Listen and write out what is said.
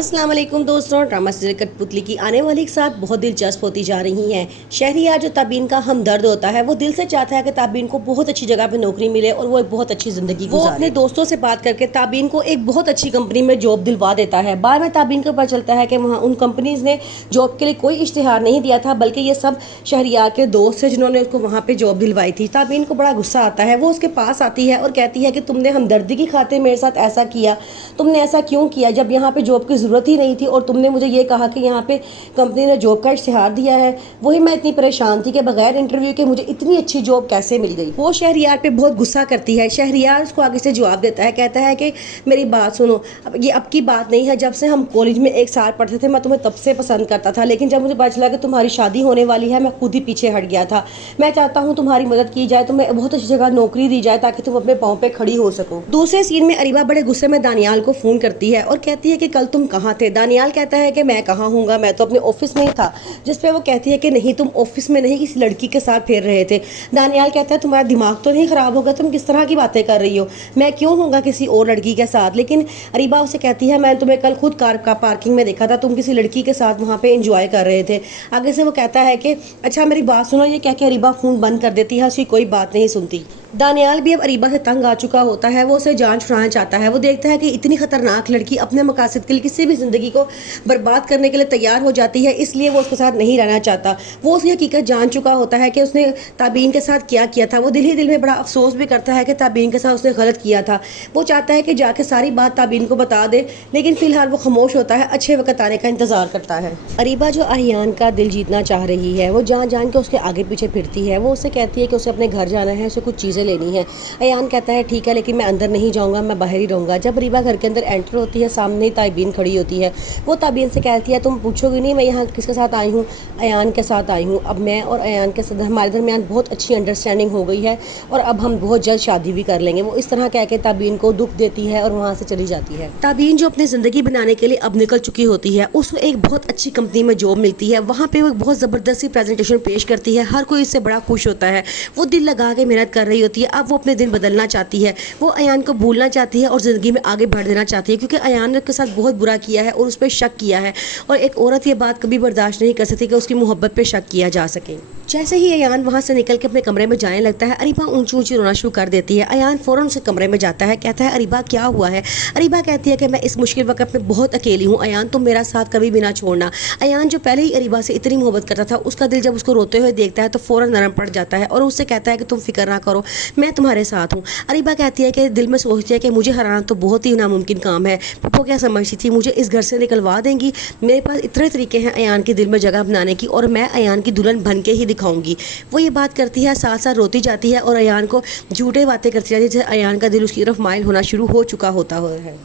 अस्सलाम वालेकुम दोस्तों, ड्रामा सीरियल कठपुतली की आने वाली एक साथ बहुत दिलचस्प होती जा रही हैं। शहरियार जो ताबीन का हमदर्द होता है वो दिल से चाहता है कि ताबीन को बहुत अच्छी जगह पे नौकरी मिले और वो एक बहुत अच्छी ज़िंदगी गुजारे। वो अपने दोस्तों से बात करके ताबीन को एक बहुत अच्छी कंपनी में जॉब दिलवा देता है। बाद में ताबीन को पता चलता है कि वहाँ उन कंपनीज ने जॉब के लिए कोई इश्तिहार नहीं दिया था, बल्कि ये सब शहरियार के दोस्त है जिन्होंने उसको वहाँ पर जॉब दिलवाई थी। ताबीन को बड़ा गुस्सा आता है, वो उसके पास आती है और कहती है कि तुमने हमदर्दी की खातिर मेरे साथ ऐसा किया, तुमने ऐसा क्यों किया जब यहाँ पे जॉब की ज़रूरत ही नहीं थी और तुमने मुझे ये कहा कि यहाँ पे कंपनी ने जॉब का इश्तिहार दिया है। वही मैं इतनी परेशान थी कि बगैर इंटरव्यू के मुझे इतनी अच्छी जॉब कैसे मिल गई। वो शहरियार पे बहुत गुस्सा करती है। शहरियार उसको आगे से जवाब देता है, कहता है कि मेरी बात सुनो, अब ये अब की बात नहीं है, जब से हम कॉलेज में एक साथ पढ़ते थे मैं तुम्हें तब से पसंद करता था, लेकिन जब मुझे पता चला कि तुम्हारी शादी होने वाली है मैं खुद ही पीछे हट गया था। मैं चाहता हूँ तुम्हारी मदद की जाए, तुम्हें बहुत अच्छी जगह नौकरी दी जाए ताकि तुम अपने पाँव पे खड़ी हो सको। दूसरे सीन में अरीबा बड़े गुस्से में दानियाल को फ़ोन करती है और कहती है कि कल तुम कहाँ थे। दानियाल कहता है कि मैं कहाँ हूँगा, मैं तो अपने ऑफिस में ही था। जिस पे वो कहती है कि नहीं, तुम ऑफिस में नहीं, किसी लड़की के साथ फिर रहे थे। दानियाल कहता है तुम्हारा दिमाग तो नहीं ख़राब होगा, तुम किस तरह की बातें कर रही हो, मैं क्यों होऊंगा किसी और लड़की के साथ। लेकिन अरीबा उसे कहती है मैं तुम्हें कल खुद कार का पार्किंग में देखा था, तुम किसी लड़की के साथ वहाँ पे एंजॉय कर रहे थे। आगे से वो कहता है कि अच्छा मेरी बात सुनो, ये कह के अरीबा फ़ोन बंद कर देती है, उसकी कोई बात नहीं सुनती। दानियाल भी अब अरीबा से तंग आ चुका होता है, वो उसे जान छुड़ाना चाहता है। वो देखता है कि इतनी खतरनाक लड़की अपने मकासद के लिए किसी भी ज़िंदगी को बर्बाद करने के लिए तैयार हो जाती है, इसलिए वो उसके साथ नहीं रहना चाहता। वो उसकी हकीकत जान चुका होता है कि उसने ताबीन के साथ क्या किया था। वो दिल ही दिल में बड़ा अफसोस भी करता है कि ताबीन के साथ उसने गलत किया था। वो चाहता है कि जाके सारी बात ताबीन को बता दे, लेकिन फ़िलहाल वो खामोश होता है, अच्छे वक्त आने का इंतज़ार करता है। अरीबा जो अहियान का दिल जीतना चाह रही है, वो जान जान के उसके आगे पीछे फिरती है। वो उससे कहती है कि उसे अपने घर जाना है, उसे कुछ चीज़ें लेनी है। अयान कहता है ठीक है, लेकिन मैं अंदर नहीं जाऊंगा, मैं बाहर ही रहूँगा। जब अरीबा घर के अंदर एंटर होती है, सामने ही ताबीन खड़ी होती है। वो ताबीन से कहती है तुम पूछोगी नहीं मैं यहाँ किसके साथ आई हूँ, अयान के साथ आई हूँ। अब मैं और अयान के साथ हमारे दरमियान बहुत अच्छी अंडरस्टैंडिंग हो गई है और अब हम बहुत जल्द शादी भी कर लेंगे। वो इस तरह कह के ताबीन को दुख देती है और वहाँ से चली जाती है। ताबीन जो अपनी ज़िंदगी बनाने के लिए अब निकल चुकी होती है, उसको एक बहुत अच्छी कंपनी में जॉब मिलती है। वहाँ पर वो एक बहुत ज़बरदस्ती प्रेजेंटेशन पेश करती है, हर कोई इससे बड़ा खुश होता है। वो दिल लगा के मेहनत कर रही होती है। अब वो अपने दिन बदलना चाहती है, वो अयान को भूलना चाहती है और ज़िंदगी में आगे बढ़ देना चाहती है, क्योंकि अयान ने उसके साथ बहुत बुरा किया है और उस पर शक किया है और एक औरत ये बात कभी बर्दाश्त नहीं कर सकती कि उसकी मोहब्बत पे शक किया जा सके। जैसे ही अयान वहाँ से निकल के अपने कमरे में जाने लगता है, अरीबा ऊंची ऊंची रोना शुरू कर देती है। अयान फ़ौरन से कमरे में जाता है, कहता है अरीबा क्या हुआ है। अरीबा कहती है कि मैं इस मुश्किल वक्त में बहुत अकेली हूँ अयान, तुम मेरा साथ कभी भी ना छोड़ना। अयान जो पहले ही अरीबा से इतनी मोहब्बत करता था, उसका दिल जब उसको रोते हुए देखता है तो फ़ौरन नरम पड़ जाता है और उससे कहता है कि तुम फिक्र ना करो, मैं तुम्हारे साथ हूँ। अरीबा कहती है कि दिल में सोचती है कि मुझे हराना तो बहुत ही नामुमकिन काम है, पप्पो क्या समझती थी मुझे इस घर से निकलवा देंगी। मेरे पास इतने तरीके हैं अयान के दिल में जगह बनाने की और मैं अयान की दुल्हन बन के ही दिखाऊंगी। वो ये बात करती है, साथ साथ रोती जाती है और अयान को झूठे बातें करती जाती है, जैसे अयान का दिल उसकी तरफ माइल होना शुरू हो चुका होता है।